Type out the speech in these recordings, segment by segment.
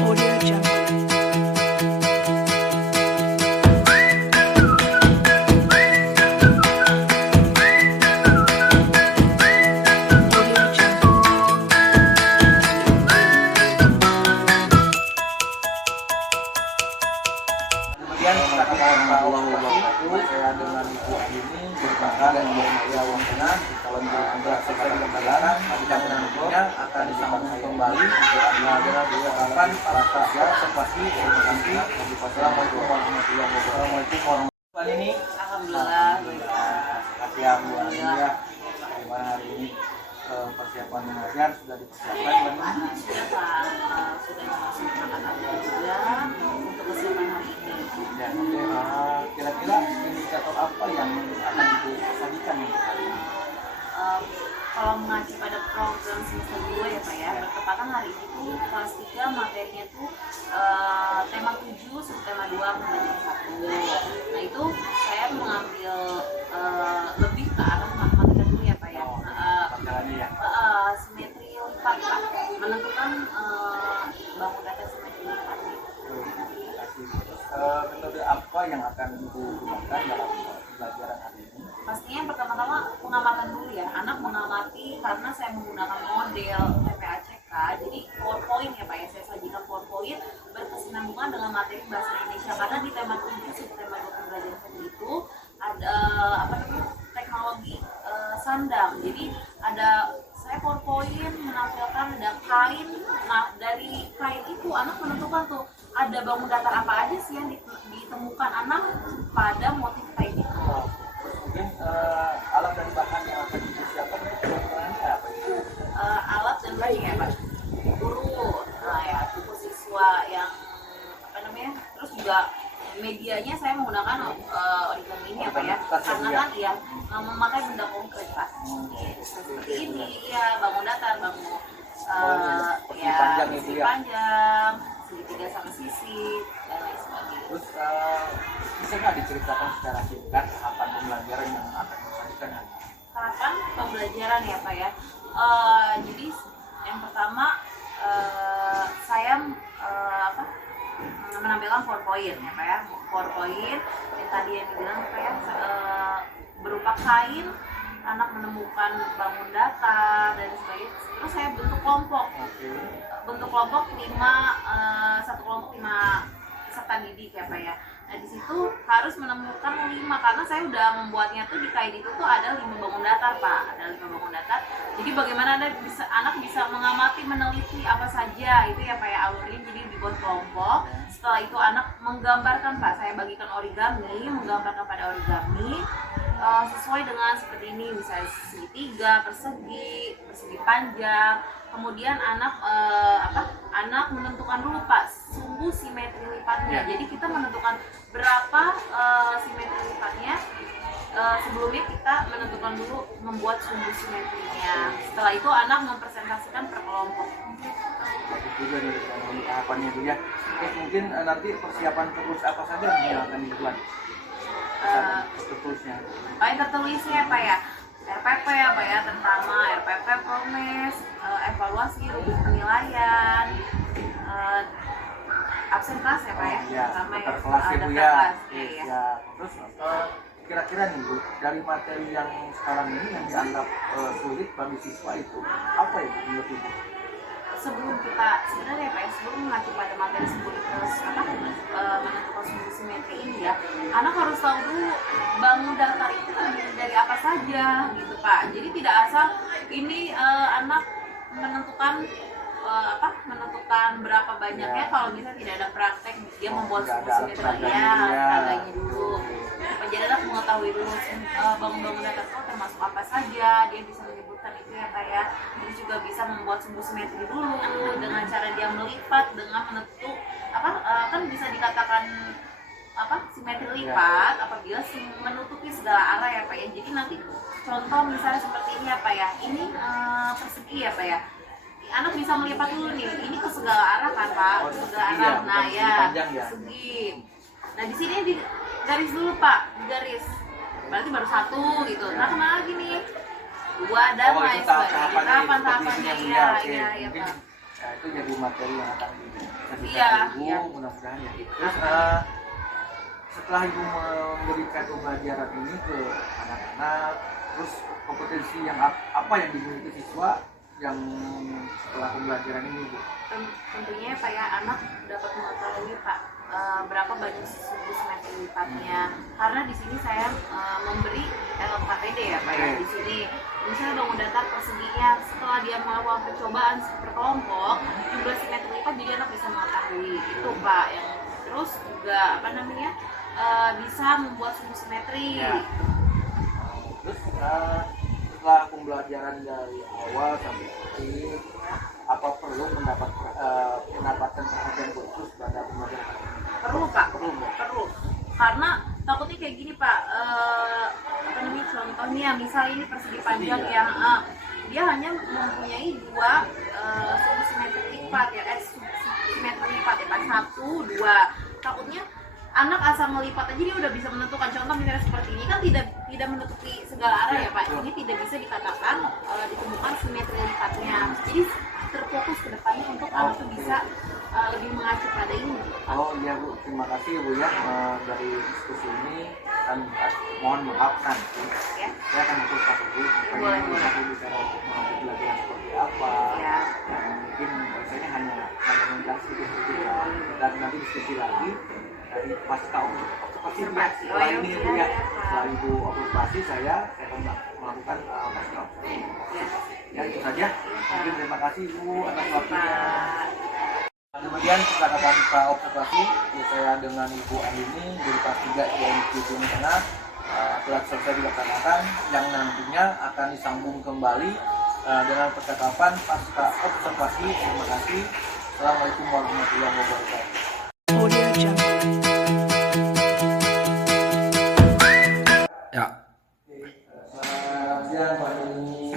Audio Jungle. Audio Jungle. Kemudian kita warahmatullahi wabarakatuh. Saya dengan Ibu ini merupakan dan saya Wongkena calon guru sekolah pembelajaran kita nantinya akan disambung kembali untuk anda kapan para kerja seperti edukasi. Assalamualaikum warahmatullahi wabarakatuh. Ini Alhamdulillah. kasih yang ya gimana hari ini persiapan mengajar sudah dipersiapkan belum? Sudah Pak, sudah dimasukkan alhamdulillah untuk kesiapan hari ini. Dan kira-kira indikator apa yang akan Ibu sajikan nih hari ini? Kalau mengacu pada program semester 2 ya Pak ya, bertepatan hari ini tuh kelas 3 materinya tuh tema 7, subtema 2, pembelajaran 1. Nah itu saya mengambil lebih ke arah matematika dulu ya Pak ya. Pelajarannya ya. Simetri lipat Pak, menentukan bangun data simetri lipat. Metode apa yang akan Ibu gunakan dalam pembelajaran hari ini? Pastinya yang pertama-tama pengamatan dulu ya, anak mengamati karena saya menggunakan model TPACK, jadi PowerPoint ya Pak ya, saya sajikan PowerPoint berkesinambungan dengan materi bahasa Indonesia karena di tema 7 subtema 2 pembelajaran tadi itu ada teknologi sandang, jadi ada saya PowerPoint menampilkan ada kain, nah dari kain itu anak menentukan tuh ada bangun datar apa aja sih yang ditemukan anak pada motif kain itu. Mungkin alat dan bahan yang akan disiapkan untuk penggunaannya apa itu? Alat dan bahan ya Pak, guru, nah ya buku siswa yang apa namanya, terus juga medianya saya menggunakan origami ini ya Pak ya, karena kan ya memakai benda konkret Pak. Seperti ini ya, bangun datar, bangun ya sisi panjang, segitiga sama sisi dan lain sebagainya. Terus bisa nggak diceritakan secara singkat tahapan pembelajaran yang akan disajikan hari ini? Tahapan pembelajaran ya Pak ya. Jadi yang pertama saya menampilkan PowerPoint ya Pak ya. PowerPoint yang tadi yang dibilang Pak ya, berupa kain, anak menemukan bangun datar dan sebagainya. Terus saya bentuk kelompok. Bentuk kelompok 5, satu kelompok 5 peserta didik ya Pak ya. Nah di situ harus menemukan 5 karena saya udah membuatnya tuh di kain itu tuh ada 5 bangun datar Pak, ada 5 bangun datar. Jadi bagaimana anak bisa mengamati, meneliti apa saja itu ya Pak ya, alurnya jadi dibuat kelompok. Setelah itu anak menggambarkan Pak, saya bagikan origami, menggambarkan pada origami sesuai dengan seperti ini, misalnya segitiga, persegi panjang. Kemudian anak anak menentukan dulu Pak sumbu simetri lipatnya. Jadi kita menentukan berapa simetri lipatnya. Sebelumnya kita menentukan dulu membuat sumbu simetrinya. Setelah itu anak mempresentasikan per kelompok. Itu juga dari tahapannya itu ya. Mungkin nanti persiapan terus apa saja yang akan dibuat? Tertulisnya. Yang tertulisnya Pak ya, RPP ya Pak ya, terutama RPP Promes, evaluasi rubrik penilaian, absen kelas ya Pak ya, Sama ya, kelas ya Bu ya. kelas, Ya. Terus kira-kira nih Bu, dari materi yang sekarang ini yang dianggap sulit bagi siswa itu apa ya menurut Ibu? Sebelum kita sebenarnya Pak ya, sebelum mengacu pada materi sebelum terus menentukan sumbu simetri ini ya, anak harus tahu dulu bangun datar itu terdiri dari apa saja gitu Pak. Jadi tidak asal ini anak menentukan menentukan berapa banyaknya kalau misalnya tidak ada praktek dia membuat sumbu simetri ya, agaknya dulu. Jadi anak mengetahui dulu bangun datar itu termasuk apa saja, dia bisa menyebutkan itu ya Pak ya. Dia juga bisa membuat sumbu simetri dulu dengan cara dia melipat dengan menentu kan bisa dikatakan simetri lipat apabila menutupi segala arah ya Pak ya. Jadi nanti contoh misalnya seperti ini ya Pak ya, ini persegi ya Pak ya, anak bisa melipat dulu nih, ini ke segala arah kan Pak, ke segala arah. Nah ya, persegi. Nah di sini di garis dulu Pak, garis berarti baru 1 gitu. Nah kemana lagi nih, 2 dan lain sebagainya. Tahapan-tahapannya iya Pak. Ya, itu jadi materi yang akan Iya, Ibu, iya. mudah-mudahan ya. Terus setelah Ibu memberikan pembelajaran ini ke anak-anak, terus kompetensi yang apa yang dimiliki siswa yang setelah pembelajaran ini, Bu? Tentunya Pak ya, anak dapat mengetahui Pak berapa banyak sentimeter lipatnya. Karena di sini saya memberi LKPD ya Pak ya, di sini misalnya bangun datar perseginya, setelah dia melakukan percobaan per kelompok jumlah simeter lipat, jadi anak bisa mengetahui itu Pak. Yang terus juga apa namanya bisa membuat sumbu simetri. Ya. Terus setelah pembelajaran dari awal sampai akhir, apa perlu mendapatkan perhatian khusus pada pembelajaran? Perlu Pak, Perlu. perlu. Karena takutnya kayak gini Pak, apa namanya, contohnya misal ini persegi panjang ya, dia hanya mempunyai dua sumbu simetri lipat ya, simetri lipat ya Pak, 1, 2. Takutnya anak asal melipat aja dia udah bisa menentukan. Contoh misalnya seperti ini kan tidak menutupi segala arah ya Pak. Ini tidak bisa dikatakan ditemukan simetri lipatnya. Jadi terfokus ke depannya untuk anak tuh bisa lebih mengacu pada ini. Oh iya Bu, terima kasih Bu ya dari diskusi ini. Dan mohon maaf nanti Ya. saya akan ikut Pak Bu supaya Boleh. bisa bicara pembelajaran seperti apa. Ya. Dan mungkin saya hanya mengingat sedikit dan nanti diskusi lagi dari pasca observasi dia. Setelah ini Bu ya, setelah Ibu observasi saya akan melakukan pasca observasi. Ya itu saja. Mungkin terima kasih Bu atas waktunya. Kemudian percakapan pra observasi saya dengan Ibu Andini dari kelas 3 IMQ Gunung Tengah telah selesai dilaksanakan, yang nantinya akan disambung kembali dengan percakapan pasca observasi. Terima kasih. Assalamualaikum warahmatullahi wabarakatuh. Audio Jungle. Ya. Selamat siang Pak Andini.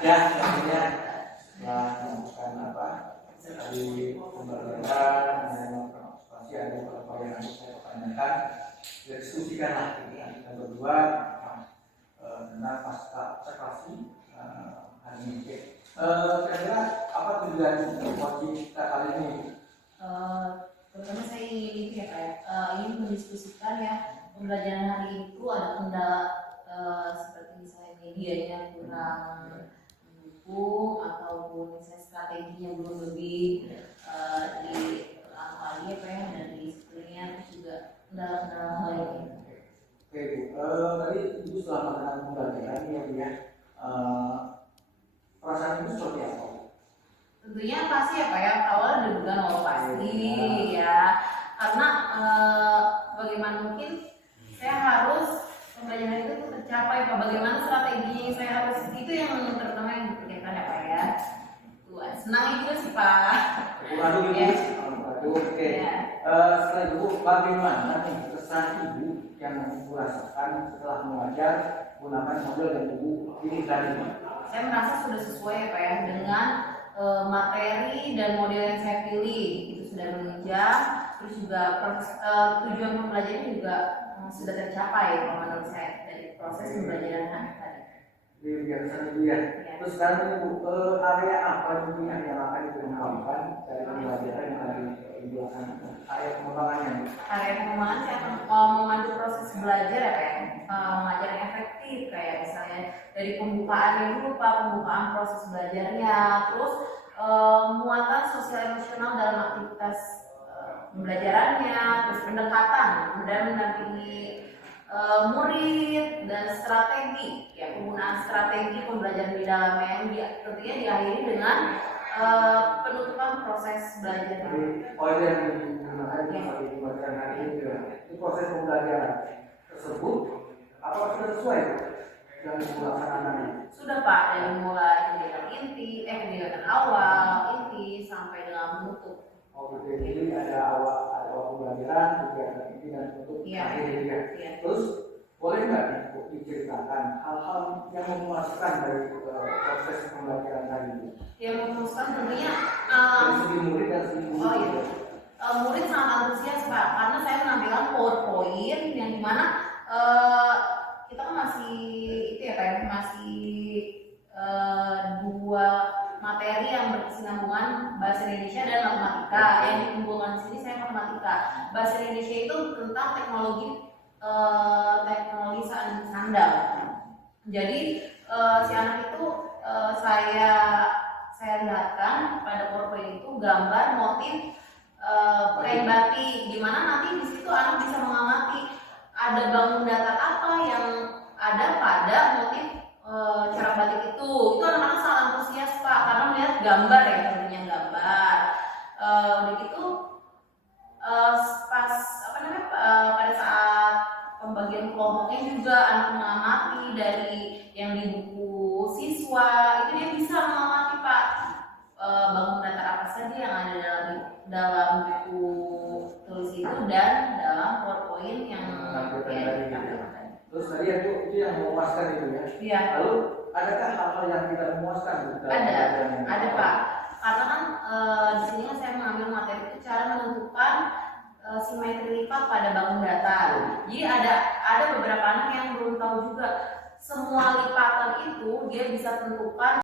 Ya, tentunya setelah melakukan dari pembelajaran dan observasi ada beberapa yang harus saya pertanyakan, diskusikanlah kita berdua tentang pasca observasi hari ini. Kira-kira apa tujuan wajib kita kali ini? Pertama saya ingin itu ya Pak ya, ingin mendiskusikan ya pembelajaran hari itu ada kendala seperti misalnya medianya kurang mendukung ataupun misalnya strateginya belum lebih di lagi ya Pak ya, dan di sekelilingnya, terus juga kendala-kendala lainnya. Oke Bu, tadi Ibu setelah melakukan pembelajaran ya Bu ya, perasaan Ibu seperti apa? Tentunya pasti ya Pak ya, awalnya deg-degan pasti ya, karena bagaimana mungkin saya harus pembelajaran itu tuh tercapai Pak, bagaimana strategi saya harus, itu yang terutama yang dipikirkan ya Pak ya. Tuh, senang itu sih Pak. Aduh Ibu, Ya. oke. Ya. Setelah Ibu, bagaimana nih kesan Ibu yang Ibu rasakan setelah mengajar menggunakan model yang Ibu pilih tadi? Saya merasa sudah sesuai ya Pak ya dengan materi dan model yang saya pilih, itu sudah menunjang, terus juga tujuan pembelajaran juga sudah tercapai menurut saya dari proses pembelajaran hari tadi. Di biasa Ibu ya. Terus sekarang Ibu, area apa Ibu yang akan dikembangkan dari pembelajaran yang tadi Ibu laksanakan? Area pengembangannya. Area pengembangan saya akan memandu proses belajar ya Pak ya, mengajar yang efektif kayak misalnya dari pembukaannya dulu Pak, pembukaan proses belajarnya, terus muatan sosial emosional dalam aktivitas pembelajarannya, terus pendekatan dan mendampingi murid dan strategi ya, penggunaan strategi pembelajaran di dalamnya yang tentunya diakhiri dengan penutupan proses belajar. Poin yang digunakan sebagai pembelajaran hari ini itu proses pembelajaran tersebut apakah sudah sesuai dengan pelaksanaan? Sudah Pak, dari mulai kegiatan inti, kegiatan awal, inti sampai dengan menutup. Oh, jadi ada awal pembelajaran, kegiatan inti dan penutup Iya. akhir ya. Iya. Terus boleh nggak Ibu diceritakan hal-hal yang memuaskan dari proses pembelajaran tadi itu? Yang memuaskan tentunya Dari segi murid dan segi guru. oh iya. Murid sangat antusias Pak, karena saya menampilkan PowerPoint yang dimana kita kan masih itu ya Pak, masih dua materi materi yang berkesinambungan bahasa Indonesia dan matematika. Yang dikumpulkan di sini saya matematika. Bahasa Indonesia itu tentang teknologi sandal. Jadi si anak itu saya lihatkan pada PowerPoint itu gambar motif kain batik, dimana nanti di situ anak bisa mengamati ada bangun datar apa yang ada pada motif corak batik itu anak-anak sangat antusias Pak, karena melihat gambar ya, tentunya gambar. Udah gitu pada saat pembagian kelompoknya juga anak mengamati dari yang di buku siswa, itu dia bisa mengamati Pak bangun datar apa saja yang ada dalam buku tulis itu dan dalam PowerPoint yang Terus tadi itu yang memuaskan itu ya? Iya. Lalu adakah hal-hal yang tidak memuaskan? Ada Pak. Karena kan di sini kan saya mengambil materi itu cara menentukan simetri lipat pada bangun datar. Jadi ada beberapa anak yang belum tahu juga semua lipatan itu dia bisa tentukan